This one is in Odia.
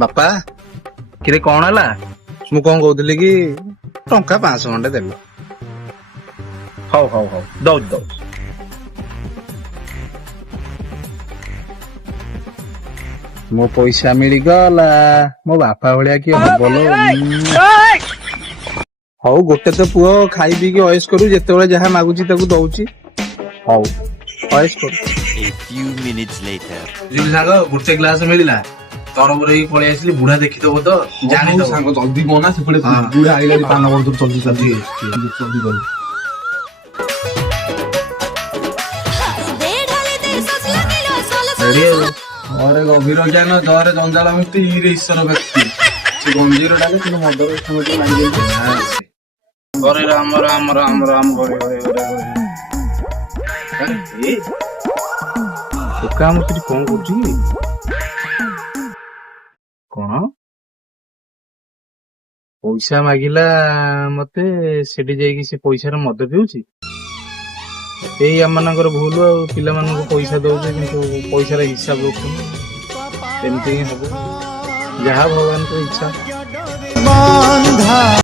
ବାପା କିରେ କଣ ହେଲା? ମୁଁ କଣ କହୁଥିଲି କି ଟଙ୍କା 500 ଖଣ୍ଡେ ଦେଲ। ହଉ ହଉ ହଉ ଦଉଛି। ମୋ ପଇସା ମିଳିଗଲା। ମୋ ବାପା ଭଳିଆ କିଏ ହବଲୋ। ହଉ ଗୋଟେ ତ ପୁଅ ଖାଇ ପିଇକି ଅଏସ୍ କରୁ, ଯେତେବେଳେ ଯାହା ମାଗୁଛି ତାକୁ ଦଉଛି। ହଉ ଅଏସ୍ କରୁ। ସାଙ୍ଗ ଗୋଟେ ଗ୍ଲାସ ମିଳିଲା, ତରବର ହେଇକି ପଳେଇ ଆସିଲି। ବୁଢା ଦେଖିଦବ ତ ଜାଣିଦବ। ସାଙ୍ଗ ଜଲ୍ଦି କହନା, ସେପଟେ ବୁଢା ଆଇଲାଣି ପାନ ବନ୍ଧୁର ଜଲ୍ଦି ଜଲ୍ଦି ଜଲ୍ଦି। ଘରେ ଗଭୀର ଜ୍ଞାନ, ଜରେ ଜଞ୍ଜାଳ ମୁକ୍ତି, ଇରେ ଈଶ୍ୱର ବ୍ୟକ୍ତି। ସେ ଗଞ୍ଜିର ଡାଲେ କିନ୍ତୁ ମଦର ଘରେ ରାମ ରାମ ରାମ ରାମ ଘରେ ଟୋକା ଆମ ସେଠି କଣ କରୁଛି କି? କଣ ପଇସା ମାଗିଲା ମତେ, ସେଠି ଯାଇକି ସେ ପଇସାର ମଦ ପିଉଛି। ଏଇ ଆମମାନଙ୍କର ଭୁଲ ଆଉ। ପିଲାମାନଙ୍କୁ ପଇସା ଦଉଛେ କିନ୍ତୁ ପଇସାର ହିସାବ ରଖୁନି। ଏମିତି ହିଁ ହବ, ଯାହା ଭଗବାନଙ୍କ ଇଚ୍ଛା।